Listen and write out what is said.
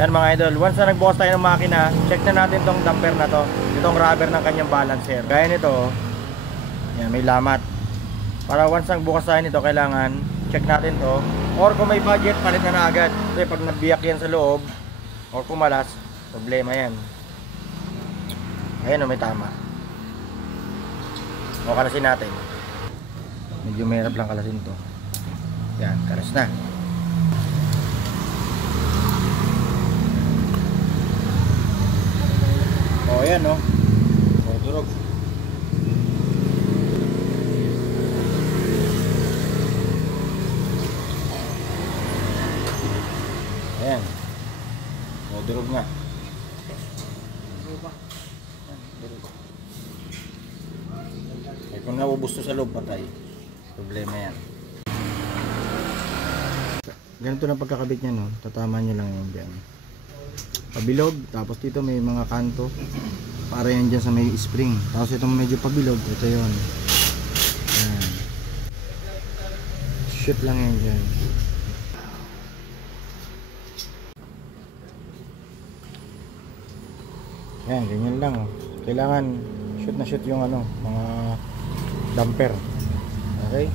Yan mga idol, once na nagbukas tayo ng makina, check na natin tong damper na to, itong rubber ng kanyang balancer. Gaya nito, yan, may lamat. Para once nagbukas tayo nito, kailangan check natin to. Or kung may budget, palit na agad. Kasi pag nabiyak yan sa loob or kumalas, problema yan. Ayan o, may tama. O, kalasin natin. Medyo mahirap lang kalasin to. Yan, kalas na. O, ayan o. O, durog. Ayan. O, durog nga. Eh, kung naubos to sa loob, patay. Problema yan. Ganito na pagkakabit niya, no? Tatama nyo lang yan dyan. Pabilog, tapos dito may mga kanto. Para yan dyan sa may spring. Tapos itong medyo pabilog, ito yun. Ayan. Shoot lang yan dyan. Ayan, ganyan lang. Oh. Kailangan shoot na shoot yung ano, mga damper. Okay?